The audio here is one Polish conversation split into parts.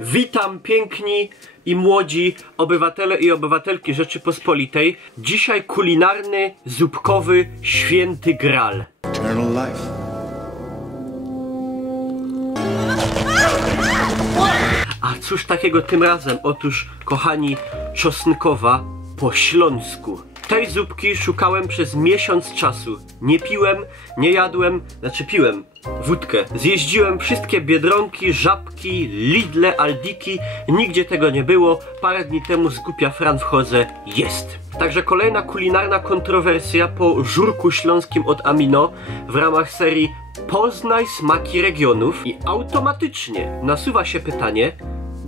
Witam piękni i młodzi obywatele i obywatelki Rzeczypospolitej. Dzisiaj kulinarny, zupkowy, święty Graal. Eternal life. A cóż takiego tym razem? Otóż, kochani, czosnkowa po śląsku. Tej zupki szukałem przez miesiąc czasu. Nie piłem, nie jadłem, piłem wódkę. Zjeździłem wszystkie Biedronki, Żabki, Lidle, Aldiki. Nigdzie tego nie było. Parę dni temu z Głupia Fran wchodzę. Jest. Także kolejna kulinarna kontrowersja po żurku śląskim od Amino w ramach serii Poznaj smaki regionów. I automatycznie nasuwa się pytanie,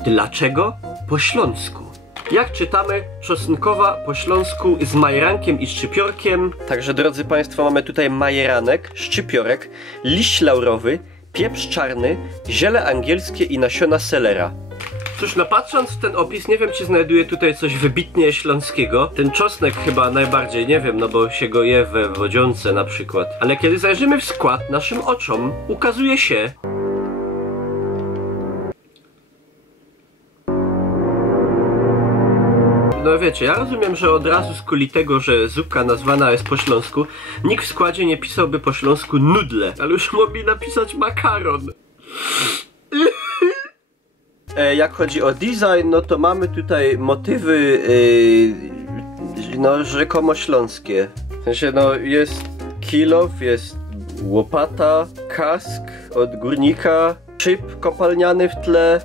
dlaczego po śląsku? Jak czytamy, czosnkowa po śląsku z majerankiem i szczypiorkiem. Także drodzy Państwo, mamy tutaj majeranek, szczypiorek, liść laurowy, pieprz czarny, ziele angielskie i nasiona selera. Cóż, no patrząc w ten opis, nie wiem, czy znajduję tutaj coś wybitnie śląskiego. Ten czosnek chyba najbardziej, nie wiem, no bo się go je we wodzionce na przykład. Ale kiedy zajrzymy w skład, naszym oczom ukazuje się... No wiecie, ja rozumiem, że od razu z kuli tego, że zupka nazwana jest po śląsku, nikt w składzie nie pisałby po śląsku nudle, ale już mogli napisać makaron. Jak chodzi o design, no to mamy tutaj motywy, no rzekomo śląskie. W sensie, no jest kilof, jest łopata, kask od górnika, szyb kopalniany w tle.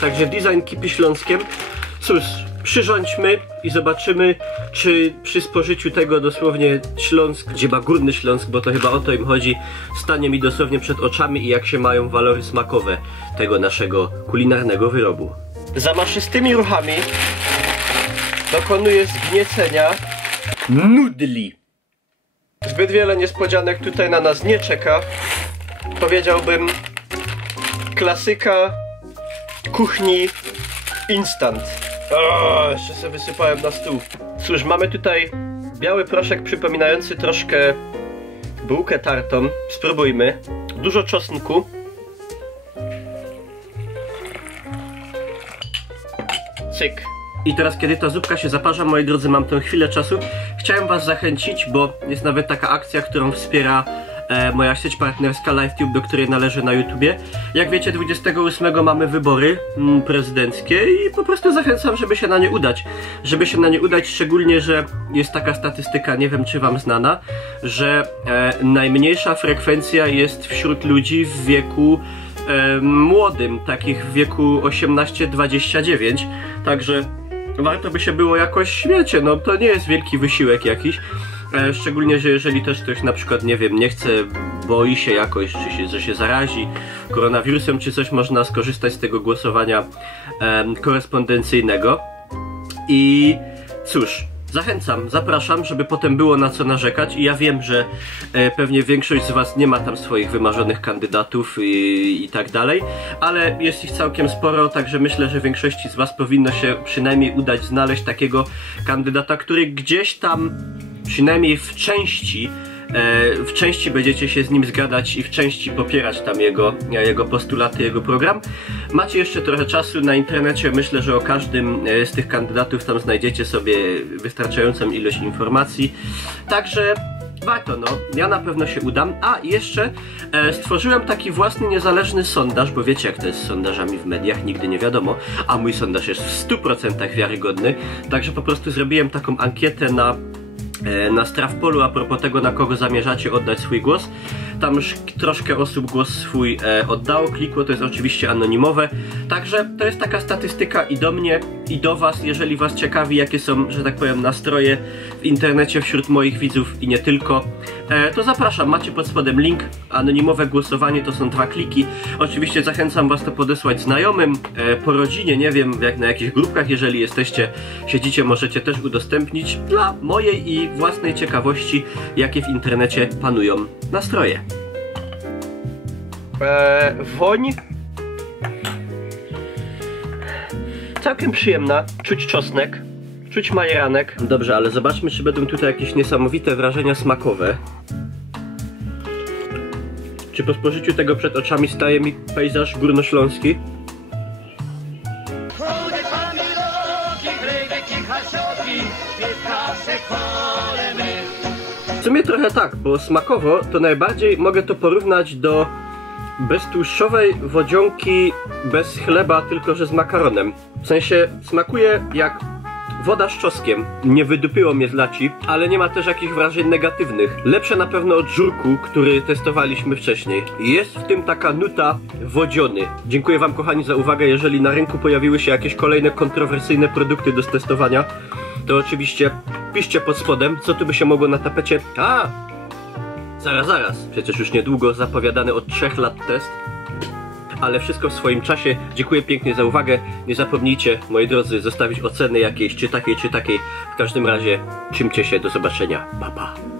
Także design kipi śląskiem. Cóż, przyrządźmy i zobaczymy, czy przy spożyciu tego dosłownie Śląsk, gdzie ma Górny Śląsk, bo to chyba o to im chodzi, stanie mi dosłownie przed oczami i jak się mają walory smakowe tego naszego kulinarnego wyrobu. Zamaszystymi ruchami dokonuję zgniecenia nudli. Zbyt wiele niespodzianek tutaj na nas nie czeka. Powiedziałbym klasyka kuchni instant. O, jeszcze sobie wysypałem na stół. Cóż, mamy tutaj biały proszek przypominający troszkę bułkę tartą. Spróbujmy. Dużo czosnku. Cyk. I teraz, kiedy ta zupka się zaparza, moi drodzy, mam tę chwilę czasu. Chciałem was zachęcić, bo jest nawet taka akcja, którą wspiera moja sieć partnerska LiveTube, do której należę na YouTubie. Jak wiecie, 28 mamy wybory prezydenckie i po prostu zachęcam, żeby się na nie udać. Żeby się na nie udać, szczególnie, że jest taka statystyka, nie wiem czy wam znana, że najmniejsza frekwencja jest wśród ludzi w wieku młodym, takich w wieku 18-29, także warto by się było jakoś, wiecie, no to nie jest wielki wysiłek jakiś. Szczególnie, że jeżeli też ktoś na przykład, nie wiem, nie chce, boi się jakoś, że się zarazi koronawirusem, czy coś, można skorzystać z tego głosowania korespondencyjnego. I cóż, zachęcam, zapraszam, żeby potem było na co narzekać. I ja wiem, że pewnie większość z was nie ma tam swoich wymarzonych kandydatów i tak dalej, ale jest ich całkiem sporo, także myślę, że większości z was powinno się przynajmniej udać znaleźć takiego kandydata, który gdzieś tam przynajmniej w części będziecie się z nim zgadać i w części popierać tam jego postulaty, jego program. Macie jeszcze trochę czasu na internecie, myślę, że o każdym z tych kandydatów tam znajdziecie sobie wystarczającą ilość informacji. Także warto, no, ja na pewno się udam. A jeszcze stworzyłem taki własny niezależny sondaż, bo wiecie jak to jest z sondażami w mediach, nigdy nie wiadomo, a mój sondaż jest w 100% wiarygodny, także po prostu zrobiłem taką ankietę na Strawpolu a propos tego, na kogo zamierzacie oddać swój głos. Tam już troszkę osób głos swój oddało, klikło, to jest oczywiście anonimowe. Także to jest taka statystyka i do mnie, i do was, jeżeli was ciekawi, jakie są, że tak powiem, nastroje w internecie wśród moich widzów i nie tylko, to zapraszam, macie pod spodem link, anonimowe głosowanie, to są 2 kliki. Oczywiście zachęcam was to podesłać znajomym, po rodzinie, nie wiem, jak na jakichś grupkach, jeżeli siedzicie, możecie też udostępnić dla mojej i własnej ciekawości, jakie w internecie panują nastroje. Woń całkiem przyjemna, czuć czosnek, czuć majeranek. Dobrze, ale zobaczmy, czy będą tutaj jakieś niesamowite wrażenia smakowe. Czy po spożyciu tego przed oczami staje mi pejzaż górnośląski? sumie trochę tak, bo smakowo to najbardziej mogę to porównać do beztłuszczowej wodzionki bez chleba, tylko że z makaronem. W sensie smakuje jak woda z czosnkiem. Nie wydupiło mnie z laci, ale nie ma też jakichś wrażeń negatywnych. Lepsze na pewno od żurku, który testowaliśmy wcześniej. Jest w tym taka nuta wodziony. Dziękuję wam kochani za uwagę. Jeżeli na rynku pojawiły się jakieś kolejne kontrowersyjne produkty do testowania, to oczywiście piszcie pod spodem, co tu by się mogło na tapecie. Zaraz. Przecież już niedługo zapowiadany od 3 lat test. Ale wszystko w swoim czasie. Dziękuję pięknie za uwagę. Nie zapomnijcie, moi drodzy, zostawić oceny jakiejś, czy takiej. W każdym razie, trzymcie się, do zobaczenia. Pa, pa.